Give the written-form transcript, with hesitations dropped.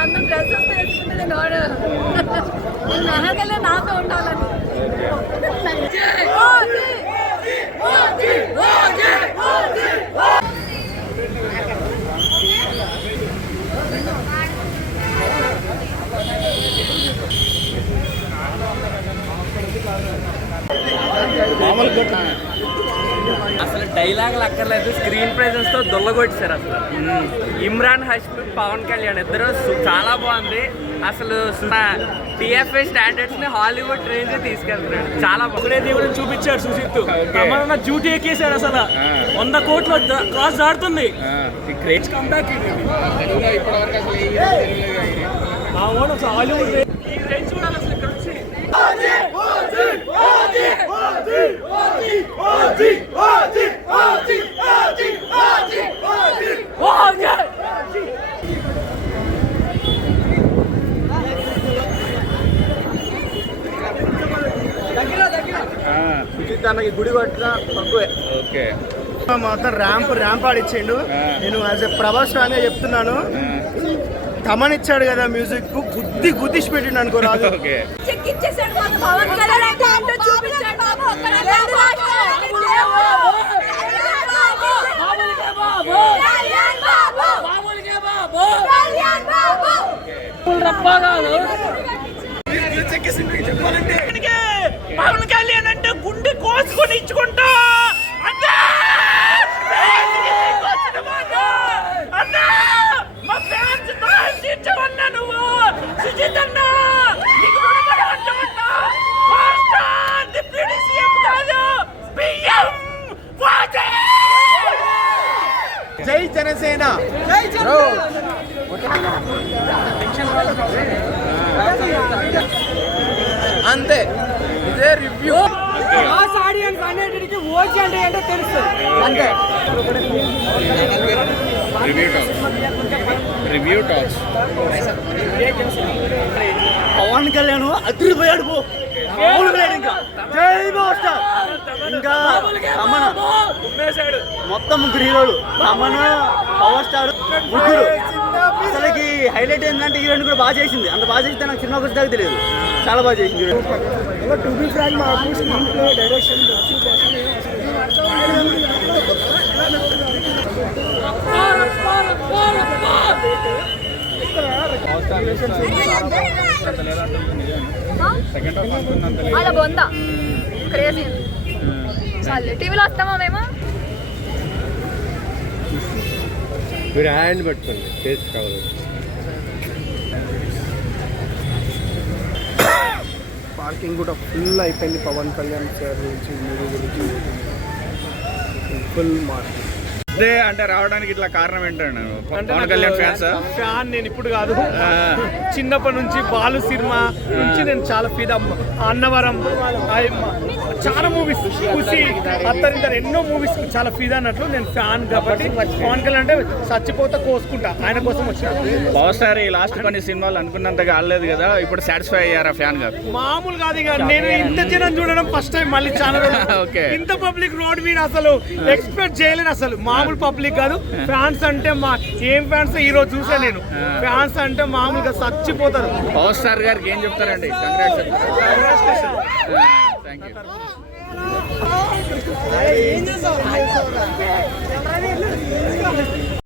అన్న డ్రెస్సెస్ తెచ్చుకుంటే నోడు మెహంగాలే నాతో ఉండాలని. అసలు డైలాగులు అక్కర్లేదు, స్క్రీన్ ప్రెజెన్స్ తో దొల్లగొట్టారు అసలు. ఇమ్రాన్ హష్మి, పవన్ కళ్యాణ్ ఇద్దరు చాలా బాగుంది. అసలు టిఎఫ్ఐ స్టాండర్డ్స్ ని హాలీవుడ్ రేంజ్ తీసుకెళ్తున్నాడు. చాలా దేవుడు చూపించాడు సుజిత్. తమన్నా డ్యూటీ ఎక్కేసాడు. అసలు 100 కోట్లు క్రాస్ దాడుతుంది. హాలీవుడ్ చూడాలి అసలు ఇక్కడ వచ్చి. సుజిత్ అన్నకి గుడి కొట్టిన తక్కువే. ఓకే, మొత్తం ర్యాంప్ ఆడిచ్చిండు. నేను యాజ్ ఎ ప్రభాస్ ఫ్యాన్ గా చెప్తున్నాను, తమనిచ్చాడు కదా మ్యూజిక్ కు గుద్దిసి పెట్టిండు అనుకో రాదు. పవన్ కళ్యాణ్ అంటే గుండె కోసుకొని ఇచ్చుకుంటా. జై జనసేన. అంతే, ఇదే రివ్యూ. ఆడియన్స్ అన్నిటికీ ఓజీ అంటే ఏంటో తెలుస్తుంది అంతే. Review talks. పవన్ కళ్యాణ్ అదిరిపోయాడు. ఇంకా జై బాస్టర్. ఇంకా తమన మొత్తం ముగ్గురు హీరోలు, తమన, పవర్ స్టార్ ముగ్గురు. అసలుకి హైలైట్ ఏంటంటే హీరోయిన్ కూడా బాగా చేసింది. అంత బాగా చేస్తే నాకు సినిమా గురించి దాకా తెలియదు. చాలా బాగా చేసింది. అలా బొందా క్రేజీ. చాలు, టీవీలో వస్తామా మేము? మీరు హ్యాండ్ పట్టుకోండి, టేస్ట్ కావాలి. పార్కింగ్ కూడా ఫుల్ అయిపోయింది. పవన్ కళ్యాణ్ సార్ గురించి, మీరు గురించి ఫుల్ మార్క్. అదే అంటే రావడానికి ఇట్లా కారణం ఏంటంటే పవన్ కళ్యాణ్ ఫ్యాన్ నేను ఇప్పుడు కాదు, చిన్నప్పటి నుంచి బాలు సినిమా నుంచి నేను చాలా ఫీదా. అన్నవరం, చాలా మూవీస్, ఖుషి, అత్తరిద్దరు ఎన్నో మూవీస్ చాలా ఫీదా అన్నట్లు నేను ఫ్యాన్. కాబట్టి పవన్ కళ్యాణ్ అంటే చచ్చిపోతా కోసుకుంటా, ఆయన కోసం వచ్చాను. పవర్ స్టార్ ఈ లాస్ట్ కొన్ని సినిమాలు అనుకున్నంతగా ఆడలేదు కదా, ఇప్పుడు సాటిస్ఫై అయ్యారా ఫ్యాన్ గా? మామూలు కాదు ఇక. నేను ఇంత జనం చూడడం ఫస్ట్ టైం, మళ్ళీ చాలా ఓకే. ఇంత పబ్లిక్ రోడ్ మీద అసలు ఎక్స్పెక్ట్ చేయలేను. అసలు మామూలు పబ్లిక్ కాదు. ఫ్యాన్స్ అంటే ఏం ఫ్యాన్స్ ఈ రోజు చూసా నేను. ఫ్యాన్స్ అంటే మామూలుగా చచ్చిపోతారు. పవర్ స్టార్ గారికి ఏం చెప్తారండి? Thank you.